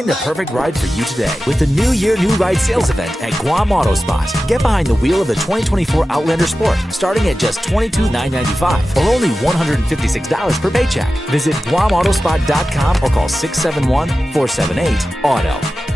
Find the perfect ride for you today with the New Year New Ride sales event at Guam Auto Spot. Get behind the wheel of the 2024 Outlander Sport starting at just $22,995 or only $156 per paycheck. Visit GuamAutospot.com or call 671-478-AUTO.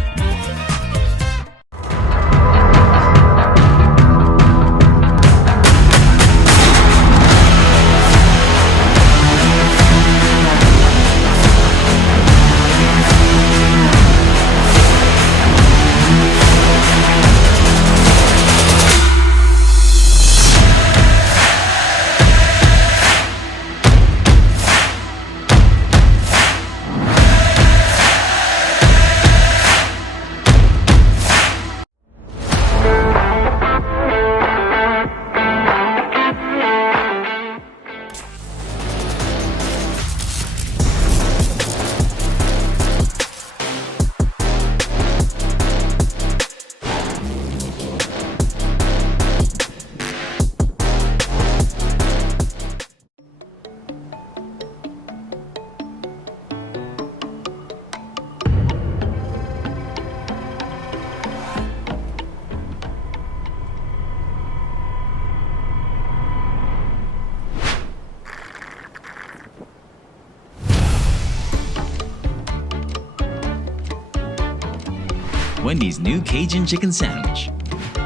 Wendy's new Cajun chicken sandwich.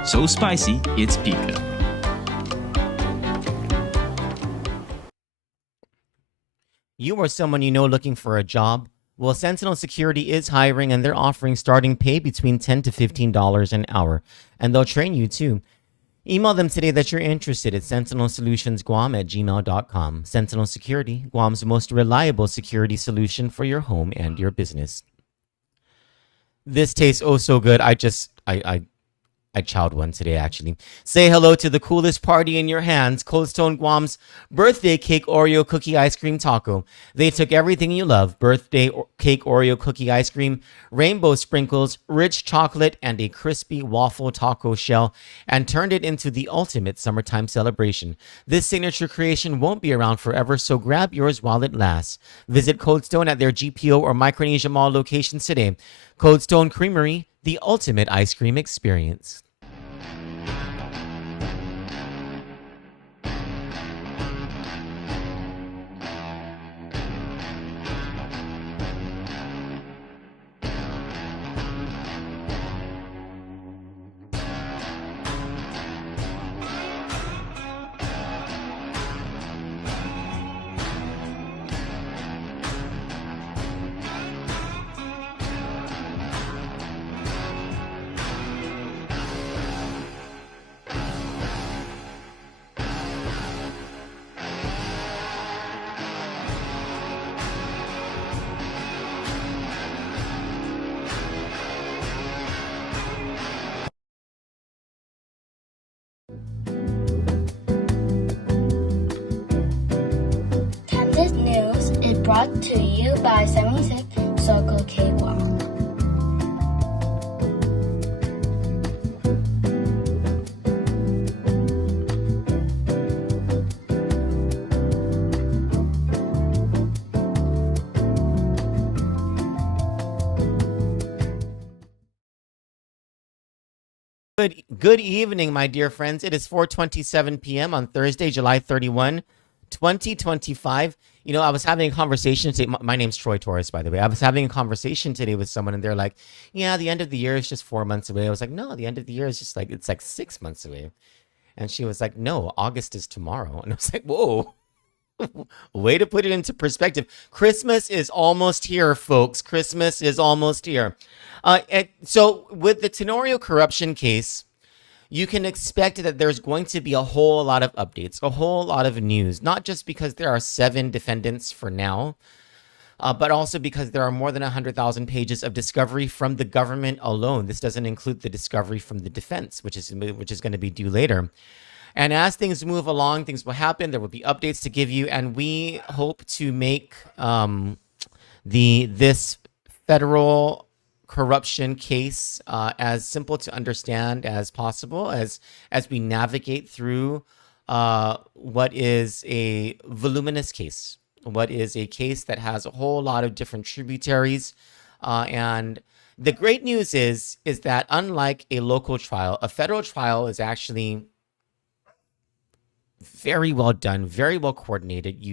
So spicy, it's pica. You or someone you know looking for a job? Well, Sentinel Security is hiring and they're offering starting pay between $10 to $15 an hour. And they'll train you too. Email them today that you're interested at sentinelsolutionsguam@gmail.com. Sentinel Security, Guam's most reliable security solution for your home and your business. This tastes oh so good. I chowed one today, actually. Say hello to the coolest party in your hands, Cold Stone Guam's birthday cake Oreo cookie ice cream taco. They took everything you love, birthday cake Oreo cookie ice cream, rainbow sprinkles, rich chocolate, and a crispy waffle taco shell, and turned it into the ultimate summertime celebration. This signature creation won't be around forever, so grab yours while it lasts. Visit Cold Stone at their GPO or Micronesia Mall locations today. Cold Stone Creamery, the ultimate ice cream experience. Kandit News is brought to you by 76 Circle K Guam. Good evening, my dear friends. It is 4:27 p.m. on Thursday, July 31, 2025. You know, I was having a conversation today. My name's Troy Torres, by the way. I was having a conversation today with someone, and they're like, yeah, the end of the year is just 4 months away. I was like, no, the end of the year is just like, it's like 6 months away. And she was like, no, August is tomorrow. And I was like, whoa, way to put it into perspective. Christmas is almost here, folks. Christmas is almost here. So with the Tenorio corruption case, you can expect that there's going to be a whole lot of updates, a whole lot of news, not just because there are 7 defendants for now, but also because there are more than 100,000 pages of discovery from the government alone. This doesn't include the discovery from the defense, which is going to be due later. And as things move along, things will happen. There will be updates to give you, and we hope to make this federal corruption case as simple to understand as possible as we navigate through what is a voluminous case, what is a case that has a whole lot of different tributaries And the great news is that unlike a local trial, a federal trial is actually very well done, very well coordinated.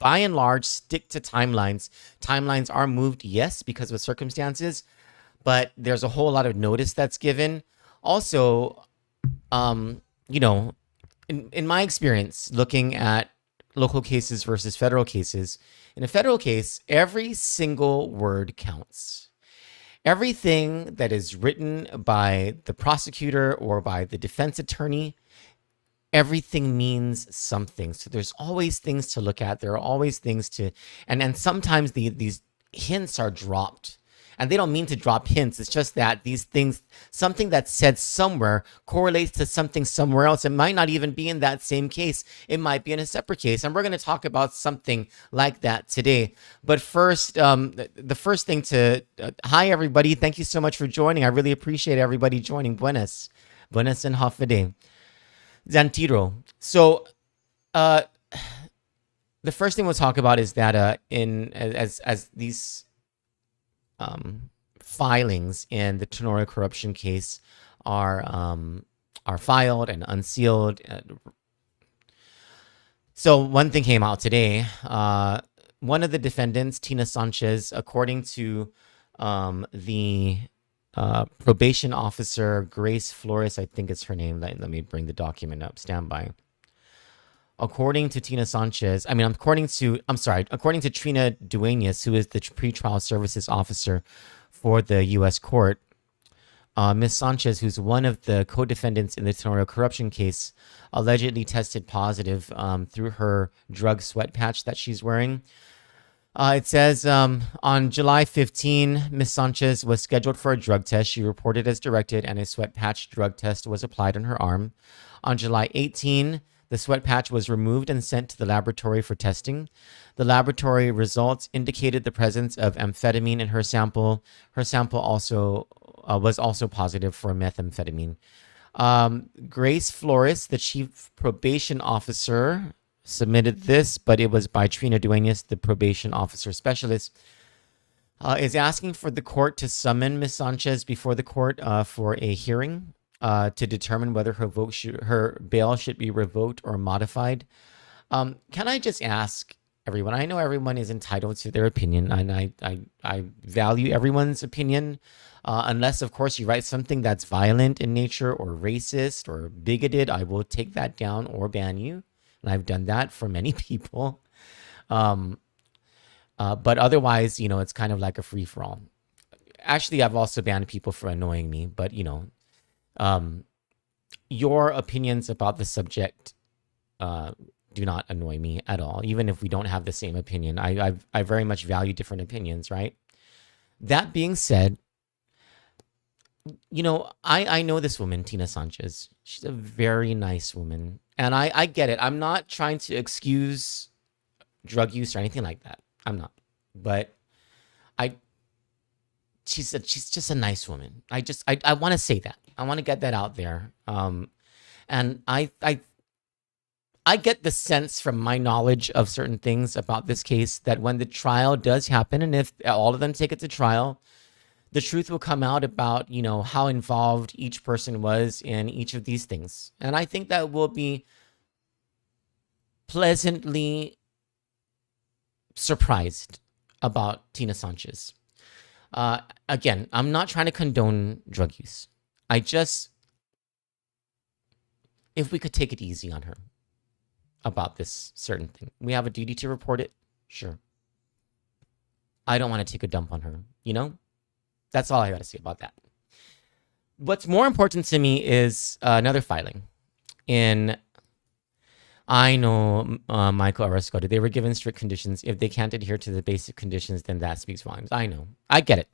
By and large, stick to timelines. Timelines are moved, yes, because of circumstances, but there's a whole lot of notice that's given. Also, you know, in my experience, looking at local cases versus federal cases, in a federal case, every single word counts. Everything that is written by the prosecutor or by the defense attorney, everything means something. So there's always things to look at. There are always things to, and sometimes these hints are dropped. And they don't mean to drop hints. It's just that these things, something that's said somewhere correlates to something somewhere else. It might not even be in that same case. It might be in a separate case. And we're going to talk about something like that today. But first, the first thing hi, everybody. Thank you so much for joining. I really appreciate everybody joining. Buenas and Hafide. Zantiro. So, the first thing we'll talk about is that as these filings in the Tenora corruption case are filed and unsealed. So one thing came out today. One of the defendants, Tina Sanchez, according to the probation officer, Grace Flores, I think it's her name. Let me bring the document up. Stand by. According to Tina Sanchez, according to Trina Duenas, who is the pretrial services officer for the U.S. court, Ms. Sanchez, who's one of the co-defendants in the Tenora corruption case, allegedly tested positive through her drug sweat patch that she's wearing. It says on July 15, Ms. Sanchez was scheduled for a drug test. She reported as directed, and a sweat patch drug test was applied on her arm. On July 18, the sweat patch was removed and sent to the laboratory for testing. The laboratory results indicated the presence of amphetamine in her sample. Her sample was also positive for methamphetamine. Grace Flores, the chief probation officer, submitted this, but it was by Trina Duenas, the probation officer specialist, is asking for the court to summon Ms. Sanchez before the court for a hearing. To determine whether her bail should be revoked or modified. Can I just ask everyone? I know everyone is entitled to their opinion, and I value everyone's opinion, unless, of course, you write something that's violent in nature or racist or bigoted. I will take that down or ban you, and I've done that for many people. But otherwise, it's kind of like a free-for-all. Actually, I've also banned people for annoying me, but, your opinions about the subject do not annoy me at all, even if we don't have the same opinion. I very much value different opinions, right? That being said, I know this woman, Tina Sanchez. She's a very nice woman, and I get it. I'm not trying to excuse drug use or anything like that. I'm not, but she's just a nice woman. I want to say that. I want to get that out there. And I get the sense from my knowledge of certain things about this case that when the trial does happen, and if all of them take it to trial, the truth will come out about, how involved each person was in each of these things. And I think that will be pleasantly surprised about Tina Sanchez. Again, I'm not trying to condone drug use. If we could take it easy on her about this certain thing. We have a duty to report it. Sure. I don't want to take a dump on her, That's all I got to say about that. What's more important to me is another filing. I know Michael Arascoda, they were given strict conditions. If they can't adhere to the basic conditions, then that speaks volumes. I know. I get it.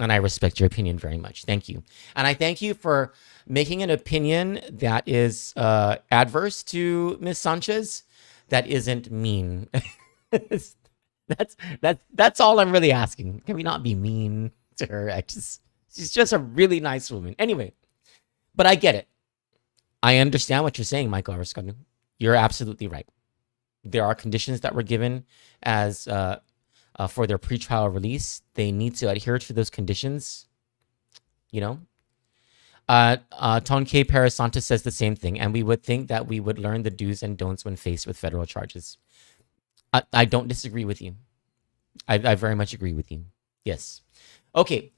And I respect your opinion very much. Thank you. And I thank you for making an opinion that is adverse to Ms. Sanchez, that isn't mean. That's all I'm really asking. Can we not be mean to her? She's just a really nice woman. Anyway, but I get it. I understand what you're saying, Michael Arascoda. You're absolutely right. There are conditions that were given as for their pretrial release. They need to adhere to those conditions, you know. Tonke Parasantos says the same thing, and we would think that we would learn the do's and don'ts when faced with federal charges. I don't disagree with you. I very much agree with you. Yes. Okay.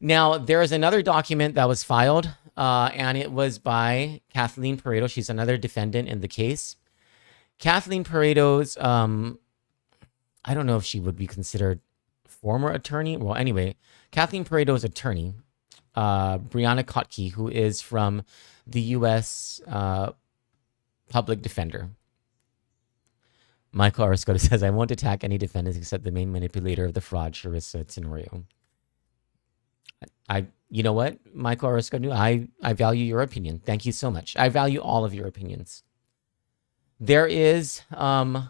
Now, there is another document that was filed, and it was by Kathleen Pareto. She's another defendant in the case. Kathleen Pareto's, I don't know if she would be considered former attorney. Well, anyway, Kathleen Pareto's attorney, Brianna Kotke, who is from the U.S. Public Defender. Michael Ariscoto says, I won't attack any defendants except the main manipulator of the fraud, Charissa Tenorio. You know what, Michael Ariscoto, I value your opinion. Thank you so much. I value all of your opinions. There is a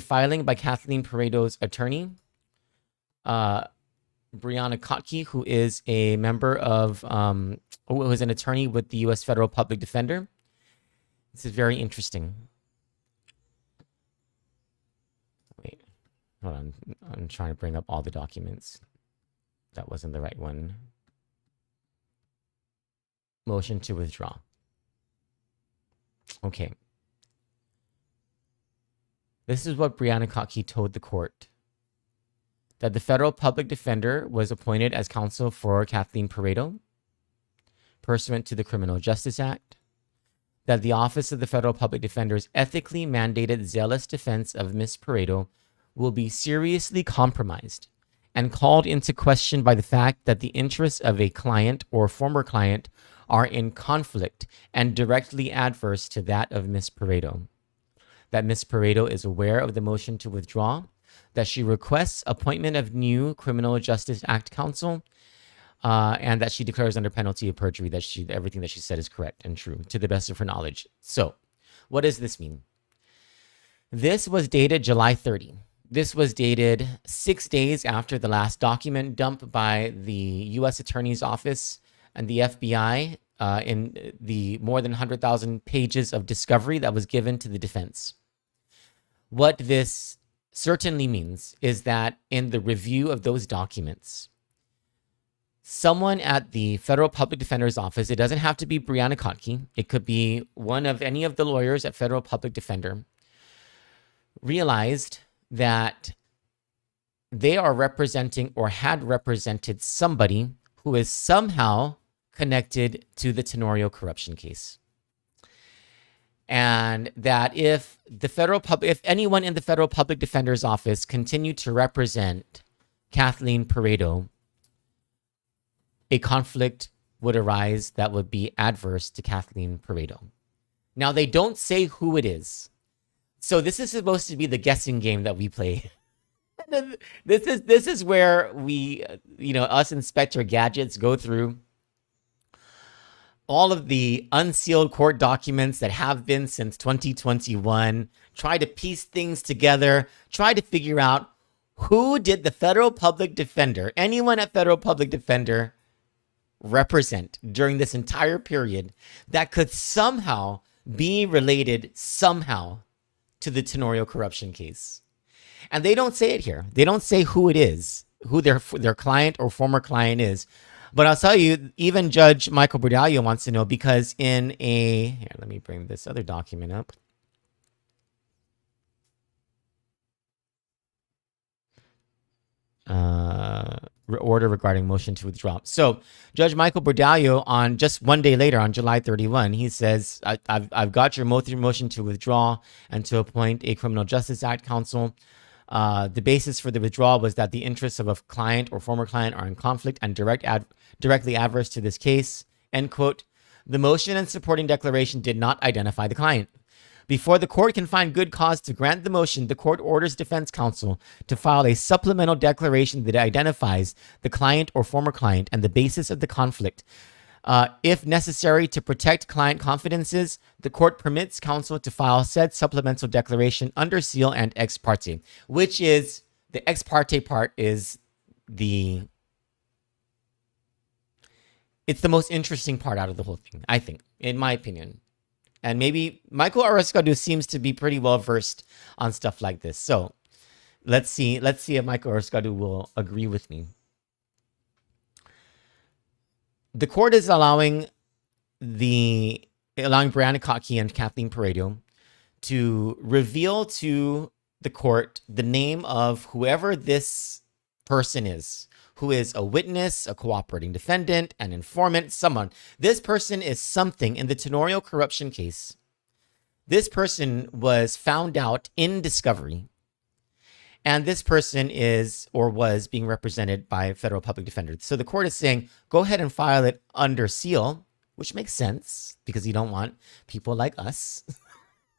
filing by Kathleen Pareto's attorney, Brianna Kotke, who is a member of, who is an attorney with the U.S. Federal Public Defender. This is very interesting. Wait, hold on. I'm trying to bring up all the documents. That wasn't the right one. Motion to withdraw. Okay. This is what Brianna Kotke told the court. That the federal public defender was appointed as counsel for Kathleen Pareto, pursuant to the Criminal Justice Act. That the Office of the Federal Public Defender's ethically mandated zealous defense of Ms. Pareto will be seriously compromised and called into question by the fact that the interests of a client or former client are in conflict and directly adverse to that of Ms. Pareto. That Ms. Pareto is aware of the motion to withdraw, that she requests appointment of new Criminal Justice Act counsel, and that she declares under penalty of perjury that everything that she said is correct and true to the best of her knowledge. So, what does this mean? This was dated July 30. This was dated 6 days after the last document dump by the U.S. Attorney's Office and the FBI in the more than 100,000 pages of discovery that was given to the defense. What this certainly means is that in the review of those documents, someone at the Federal Public Defender's Office, it doesn't have to be Brianna Kotke, it could be one of any of the lawyers at Federal Public Defender, realized that they are representing or had represented somebody who is somehow connected to the Tenorio corruption case. And that if anyone in the Federal Public Defender's Office continued to represent Kathleen Pareto, a conflict would arise that would be adverse to Kathleen Pareto. Now, they don't say who it is. So this is supposed to be the guessing game that we play. This is where we, us Inspector Gadgets go through all of the unsealed court documents that have been since 2021, try to piece things together, try to figure out who did the Federal Public Defender, anyone at Federal Public Defender, represent during this entire period that could somehow be related somehow to the Tenorio corruption case. And they don't say it here. They don't say who it is, who their client or former client is. But I'll tell you, even Judge Michael Bordallo wants to know because here, let me bring this other document up. Order regarding motion to withdraw. So Judge Michael Bordallo, on just 1 day later, on July 31, he says, I've got your motion to withdraw and to appoint a Criminal Justice Act counsel. The basis for the withdrawal was that the interests of a client or former client are in conflict and directly adverse to this case, end quote. The motion and supporting declaration did not identify the client. Before the court can find good cause to grant the motion, the court orders defense counsel to file a supplemental declaration that identifies the client or former client and the basis of the conflict. If necessary to protect client confidences, the court permits counsel to file said supplemental declaration under seal and ex parte, which is the ex parte part is it's the most interesting part out of the whole thing, I think, in my opinion. And maybe Michael Ariscoto seems to be pretty well versed on stuff like this. So Let's see if Michael Orscadu will agree with me. The court is allowing Brianna Kotke and Kathleen Pareto to reveal to the court the name of whoever this person is, who is a witness, a cooperating defendant, an informant, someone. This person is something in the Tenorio corruption case. This person was found out in discovery, and this person is or was being represented by a federal public defender. So the court is saying, go ahead and file it under seal, which makes sense because you don't want people like us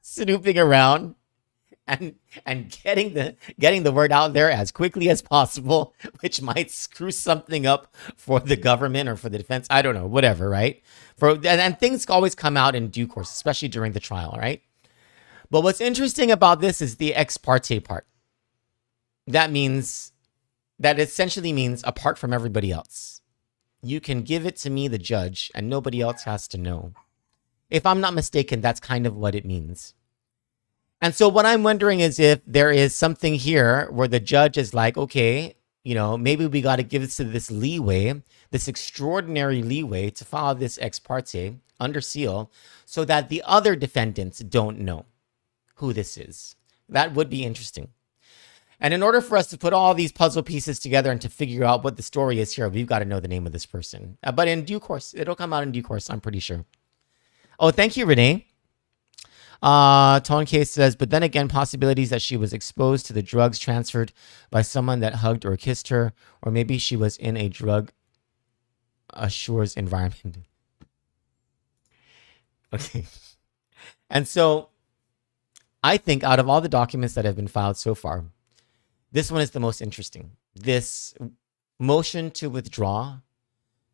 snooping around and getting the word out there as quickly as possible, which might screw something up for the government or for the defense. I don't know, whatever, right? And things always come out in due course, especially during the trial, right? But what's interesting about this is the ex parte part. That essentially means apart from everybody else. You can give it to me, the judge, and nobody else has to know. If I'm not mistaken, that's kind of what it means. And so what I'm wondering is if there is something here where the judge is like, okay, maybe we got to give this leeway, this extraordinary leeway to file this ex parte under seal so that the other defendants don't know who this is. That would be interesting. And in order for us to put all these puzzle pieces together and to figure out what the story is here, we've got to know the name of this person. But in due course, it'll come out in due course, I'm pretty sure. Oh, thank you, Renee. Tone Case says, but then again, possibilities that she was exposed to the drugs transferred by someone that hugged or kissed her, or maybe she was in a drug assures environment. Okay. And so I think out of all the documents that have been filed so far, this one is the most interesting. This motion to withdraw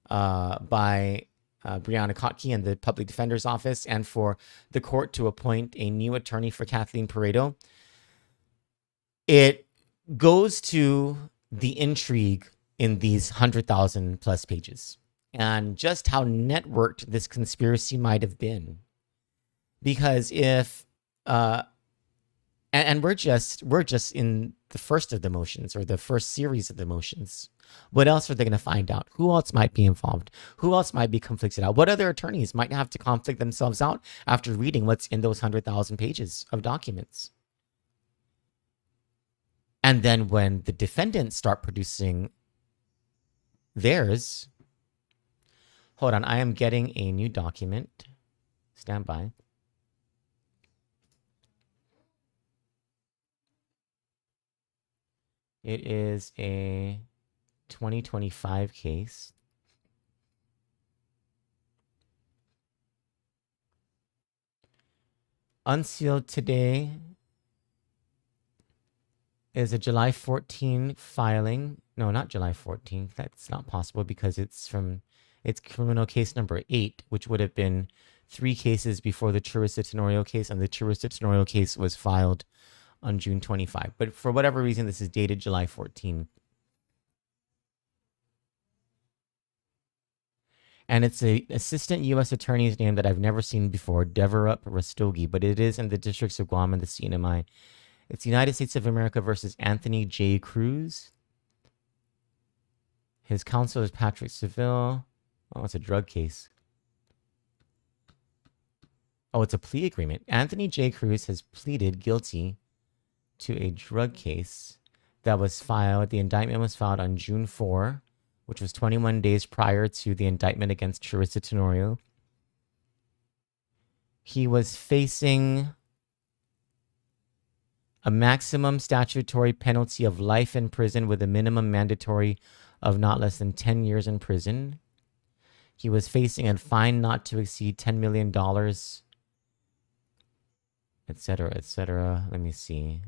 by Brianna Kotke and the Public Defender's Office, and for the court to appoint a new attorney for Kathleen Pareto, it goes to the intrigue in these 100,000 plus pages and just how networked this conspiracy might have been. Because if and we're just in the first of the motions, or the first series of the motions. What else are they going to find out? Who else might be involved? Who else might be conflicted out? What other attorneys might have to conflict themselves out after reading what's in those 100,000 pages of documents? And then when the defendants start producing theirs, hold on, I am getting a new document. Stand by. It is a 2025 case. Unsealed today is a July 14 filing. No, not July 14th. That's not possible because it's criminal case number 8, which would have been 3 cases before the Charissa Tenorio case, and the Charissa Tenorio case was filed on June 25. But for whatever reason, this is dated July 14. And it's a assistant U.S. attorney's name that I've never seen before, Deverup Rastogi, but it is in the districts of Guam and the CNMI. It's United States of America versus Anthony J. Cruz. His counsel is Patrick Seville. Oh, it's a drug case. Oh, it's a plea agreement. Anthony J. Cruz has pleaded guilty to a drug case that was filed. The indictment was filed on June 4, which was 21 days prior to the indictment against Charissa Tenorio. He was facing a maximum statutory penalty of life in prison with a minimum mandatory of not less than 10 years in prison. He was facing a fine not to exceed $10 million, etc., etc. Let me see.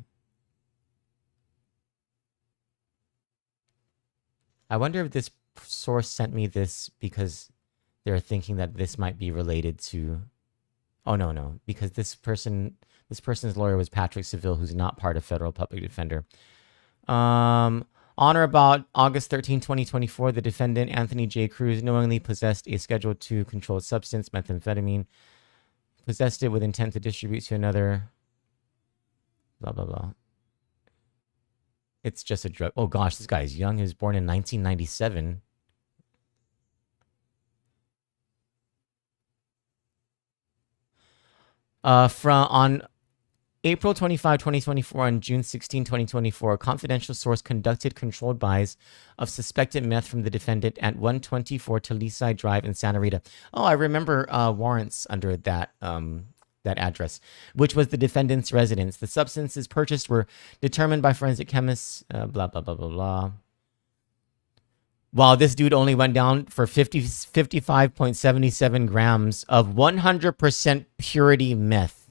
I wonder if this source sent me this because they're thinking that this might be related to... Oh, no, because this person's lawyer was Patrick Seville, who's not part of Federal Public Defender. On or about August 13, 2024, the defendant, Anthony J. Cruz, knowingly possessed a Schedule II controlled substance, methamphetamine, possessed it with intent to distribute to another, blah, blah, blah. It's just a drug. Oh gosh, this guy is young. He was born in 1997. From on April 25, 2024 and June 16, 2024, a confidential source conducted controlled buys of suspected meth from the defendant at 124 Talisai Drive in Santa Rita. Oh, I remember warrants under that that address, which was the defendant's residence. The substances purchased were determined by forensic chemists, blah, blah, blah, blah, blah. Wow, this dude only went down for 55.77 grams of 100% purity meth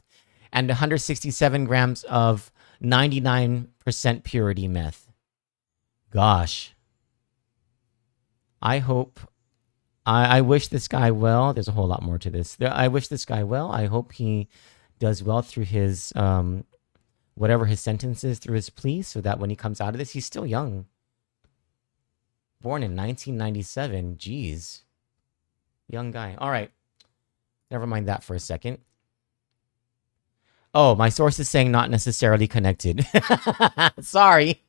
and 167 grams of 99% purity meth. Gosh. I hope, I wish this guy well. There's a whole lot more to this. I wish this guy well. I hope he does well through his, whatever his sentence is, through his plea, so that when he comes out of this, he's still young. Born in 1997. Jeez. Young guy. All right. Never mind that for a second. Oh, my source is saying not necessarily connected. Sorry.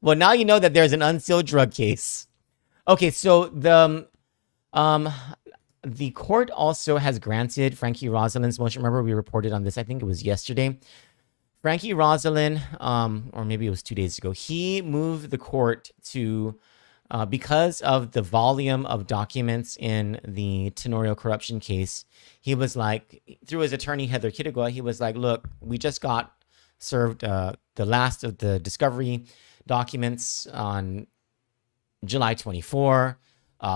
Well, now you know that there's an unsealed drug case. Okay, so the court also has granted Frankie Rosalind's motion. Remember, we reported on this, I think it was yesterday. Frankie Rosalind, or maybe it was 2 days ago, he moved the court to... because of the volume of documents in the Tenorio corruption case, he was like, through his attorney, Heather Kittigwa, he was like, look, we just got served the last of the discovery documents on July 24.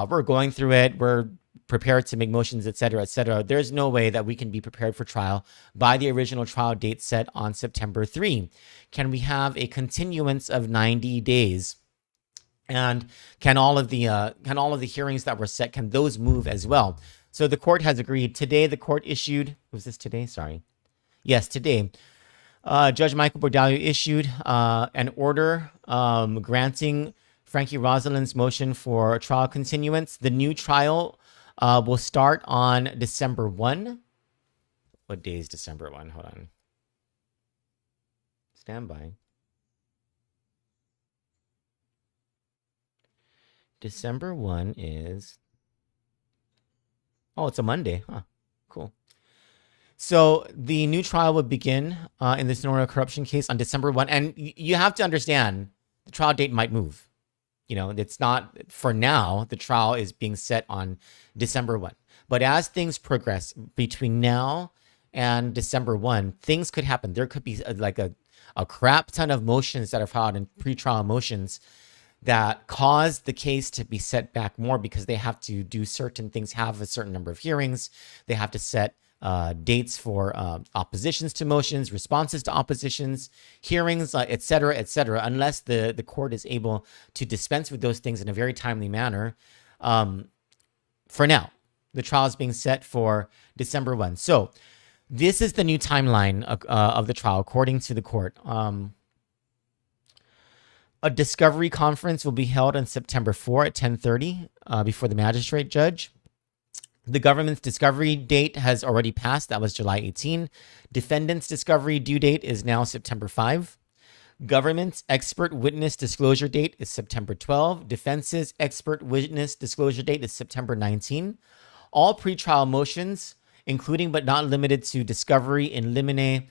We're going through it. We're prepared to make motions, et cetera, et cetera. There's no way that we can be prepared for trial by the original trial date set on September 3. Can we have a continuance of 90 days? And can all of the hearings that were set, can those move as well? So the court has agreed. Today, the court issued, was this today? Sorry. Yes, today. Judge Michael Bordallo issued an order granting Frankie Rosalind's motion for trial continuance. The new trial will start on December 1. What day is December 1? Hold on. Stand by. December 1 is... Oh, it's a Monday. Huh. Cool. So the new trial would begin in the Sonora corruption case on December 1. And you have to understand, the trial date might move. You know, it's not... For now, the trial is being set on December 1. But as things progress between now and December 1, things could happen. There could be a crap ton of motions that are filed in pretrial motions that cause the case to be set back more because they have to do certain things, have a certain number of hearings. They have to set dates for oppositions to motions, responses to oppositions, hearings, et cetera, unless the court is able to dispense with those things in a very timely manner. For now, the trial is being set for December 1. So this is the new timeline of the trial, according to the court. A discovery conference will be held on September 4 at 10:30 before the magistrate judge. The government's discovery date has already passed. That was July 18. Defendant's discovery due date is now September 5. Government's expert witness disclosure date is September 12. Defense's expert witness disclosure date is September 19. All pretrial motions, including but not limited to discovery in limine,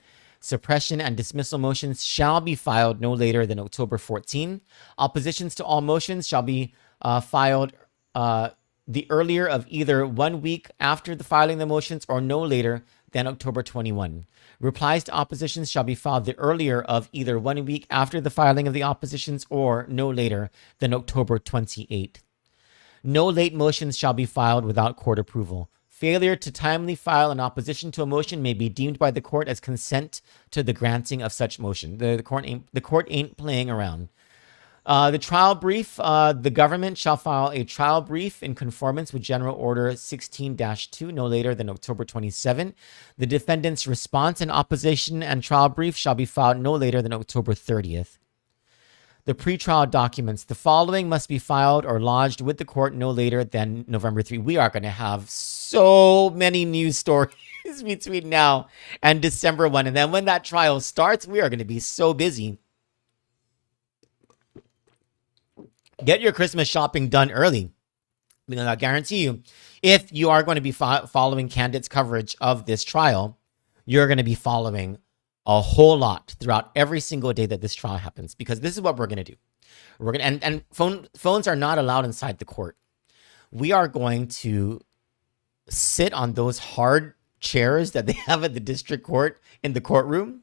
suppression and dismissal motions, shall be filed no later than October 14. Oppositions to all motions shall be filed the earlier of either 1 week after the filing of the motions or no later than October 21. Replies to oppositions shall be filed the earlier of either 1 week after the filing of the oppositions or no later than October 28. No late motions shall be filed without court approval. Failure to timely file an opposition to a motion may be deemed by the court as consent to the granting of such motion. The court ain't playing around. The trial brief, the government shall file a trial brief in conformance with General Order 16-2 no later than October 27. The defendant's response in opposition and trial brief shall be filed no later than October 30th. The pretrial documents, the following must be filed or lodged with the court no later than November 3. We are going to have so many news stories between now and December 1. And then when that trial starts, we are going to be so busy. Get your Christmas shopping done early, because I guarantee you, if you are going to be following Kandit's coverage of this trial, you're going to be following a whole lot throughout every single day that this trial happens, because this is what we're going to do. We're going to, and phones are not allowed inside the court. We are going to sit on those hard chairs that they have at the district court in the courtroom.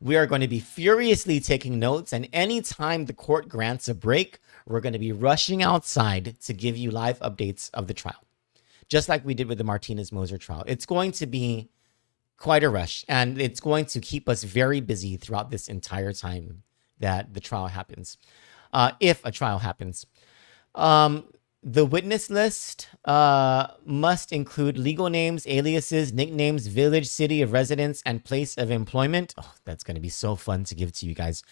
We are going to be furiously taking notes, and anytime the court grants a break, we're going to be rushing outside to give you live updates of the trial, just like we did with the Martinez-Moser trial. It's going to be quite a rush, and it's going to keep us very busy throughout this entire time that the trial happens, if a trial happens. The witness list must include legal names, aliases, nicknames, village, city of residence, and place of employment. Oh, that's going to be so fun to give to you guys.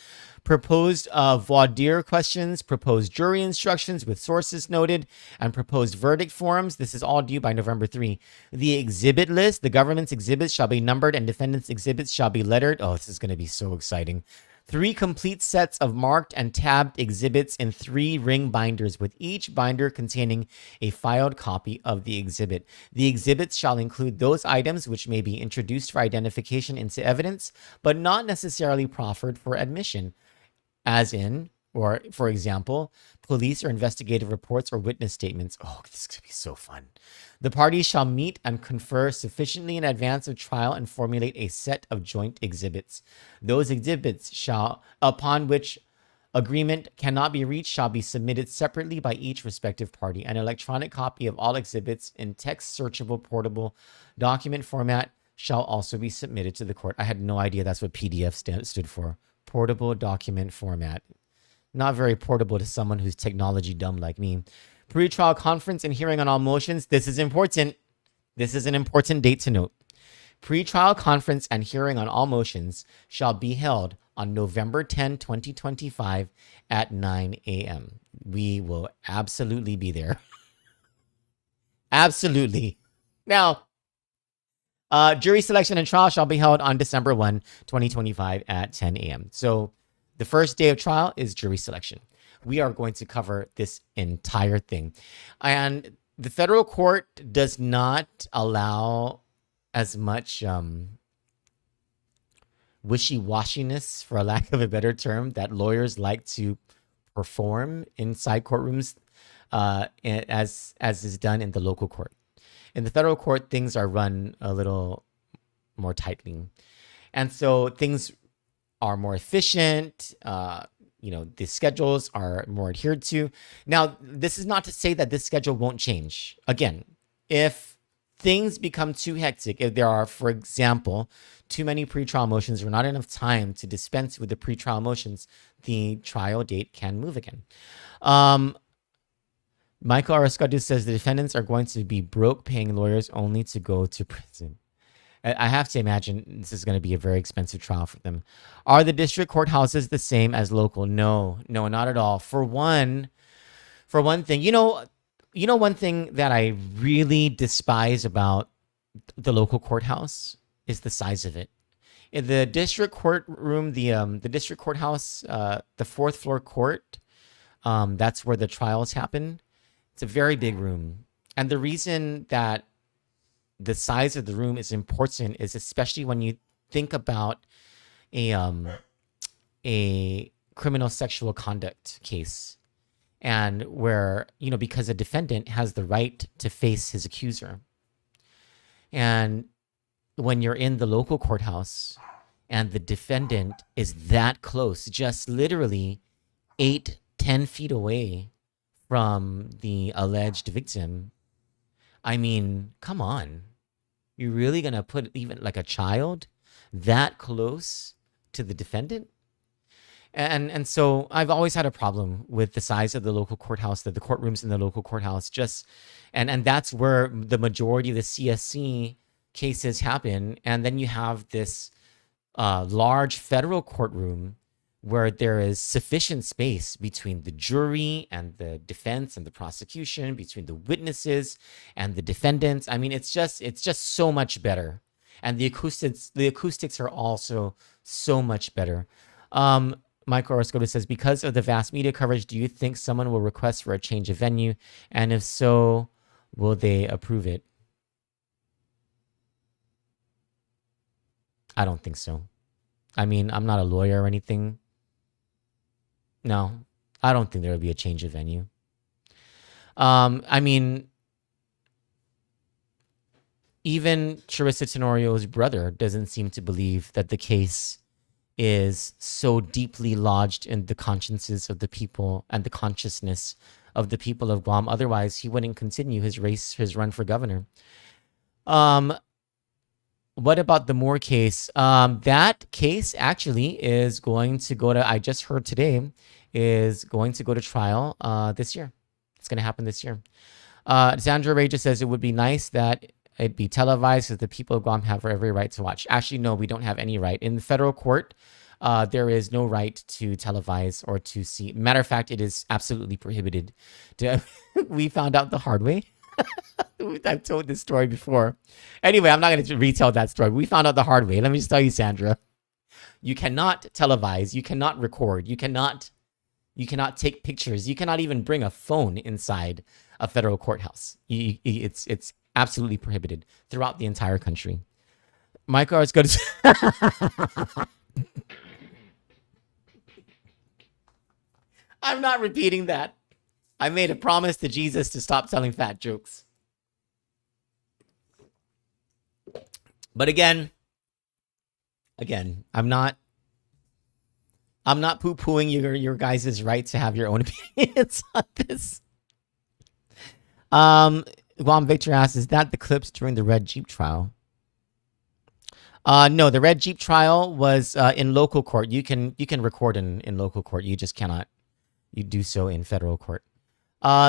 Proposed voir dire questions, proposed jury instructions with sources noted, and proposed verdict forms. This is all due by November 3. The exhibit list, the government's exhibits shall be numbered and defendant's exhibits shall be lettered. Oh, this is going to be so exciting. 3 complete sets of marked and tabbed exhibits in 3 ring binders, with each binder containing a filed copy of the exhibit. The exhibits shall include those items which may be introduced for identification into evidence, but not necessarily proffered for admission, as in, or for example, police or investigative reports or witness statements. Oh, this is going to be so fun. The parties shall meet and confer sufficiently in advance of trial and formulate a set of joint exhibits. Those exhibits shall, upon which agreement cannot be reached, shall be submitted separately by each respective party. An electronic copy of all exhibits in text searchable portable document format shall also be submitted to the court. I had no idea that's what PDF stood for. Portable document format. Not very portable to someone who's technology dumb like me. Pre-trial conference and hearing on all motions. This is important. This is an important date to note. Pre-trial conference and hearing on all motions shall be held on November 10, 2025 at 9 a.m. We will absolutely be there. Absolutely. Now, jury selection and trial shall be held on December 1, 2025 at 10 a.m. So the first day of trial is jury selection. We are going to cover this entire thing. And the federal court does not allow as much wishy-washiness, for a lack of a better term, that lawyers like to perform inside courtrooms as is done in the local court. In the federal court, things are run a little more tightly. And so things are more efficient. The schedules are more adhered to. Now, this is not to say that this schedule won't change. Again, if things become too hectic, if there are, for example, too many pretrial motions or not enough time to dispense with the pretrial motions, the trial date can move again. Michael Arascadu says the defendants are going to be broke paying lawyers only to go to prison. I have to imagine this is going to be a very expensive trial for them. Are the district courthouses the same as local? No, not at all. For one thing, one thing that I really despise about the local courthouse is the size of it. In the district courtroom, the district courthouse, the 4th floor court, that's where the trials happen. It's a very big room. And the reason that the size of the room is important is especially when you think about a criminal sexual conduct case, and where, because a defendant has the right to face his accuser. And when you're in the local courthouse and the defendant is that close, just literally 8-10 feet away from the alleged victim, I mean, come on. You're really going to put even like a child that close to the defendant? And so I've always had a problem with the size of the local courthouse, the courtrooms in the local courthouse. And that's where the majority of the CSC cases happen. And then you have this large federal courtroom where there is sufficient space between the jury and the defense and the prosecution, between the witnesses and the defendants. I mean, it's just so much better. And the acoustics are also so much better. Michael Oroscoto says, because of the vast media coverage, do you think someone will request for a change of venue? And if so, will they approve it? I don't think so. I mean, I'm not a lawyer or anything. No, I don't think there will be a change of venue. I mean, even Charissa Tenorio's brother doesn't seem to believe that the case is so deeply lodged in the consciences of the people and the consciousness of the people of Guam. Otherwise, he wouldn't continue his run for governor. What about the Moore case? That case actually is going to go to, I just heard today, is going to go to trial this year. It's going to happen this year. Sandra Ray just says it would be nice that it be televised because the people of Guam have every right to watch. Actually, no, we don't have any right. In the federal court, there is no right to televise or to see. Matter of fact, it is absolutely prohibited. We found out the hard way. I've told this story before. Anyway, I'm not going to retell that story. We found out the hard way. Let me just tell you, Sandra. You cannot televise. You cannot record. You cannot take pictures. You cannot even bring a phone inside a federal courthouse. It's absolutely prohibited throughout the entire country. Michael, it's good. I'm not repeating that. I made a promise to Jesus to stop telling fat jokes. But again, I'm not poo-pooing your guys' right to have your own opinions on this. Guam Victor asks, is that the clips during the Red Jeep trial? No, the Red Jeep trial was in local court. You can record in local court. You just cannot do so in federal court.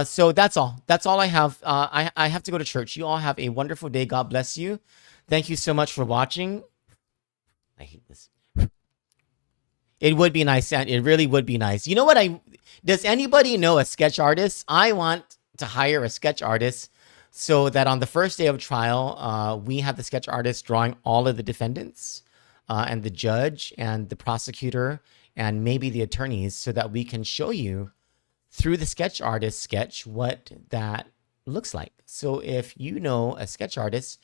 So that's all. That's all I have. I have to go to church. You all have a wonderful day. God bless you. Thank you so much for watching. I hate this. It would be nice. It really would be nice. You know what? Does anybody know a sketch artist? I want to hire a sketch artist so that on the first day of trial, we have the sketch artist drawing all of the defendants and the judge and the prosecutor and maybe the attorneys so that we can show you through the sketch artist sketch what that looks like. So if you know a sketch artist,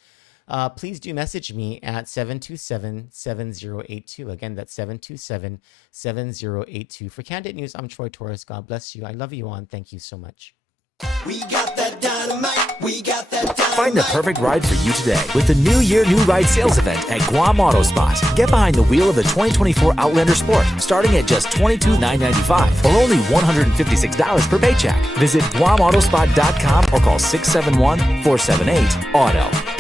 please do message me at 727-7082. Again, that's 727-7082. For Kandit News, I'm Troy Torres. God bless you. I love you all, and thank you so much. We got that dynamite. We got that dynamite. Find the perfect ride for you today with the New Year New Ride sales event at Guam Auto Spot. Get behind the wheel of the 2024 Outlander Sport, starting at just $22,995 or only $156 per paycheck. Visit GuamAutospot.com or call 671-478-AUTO.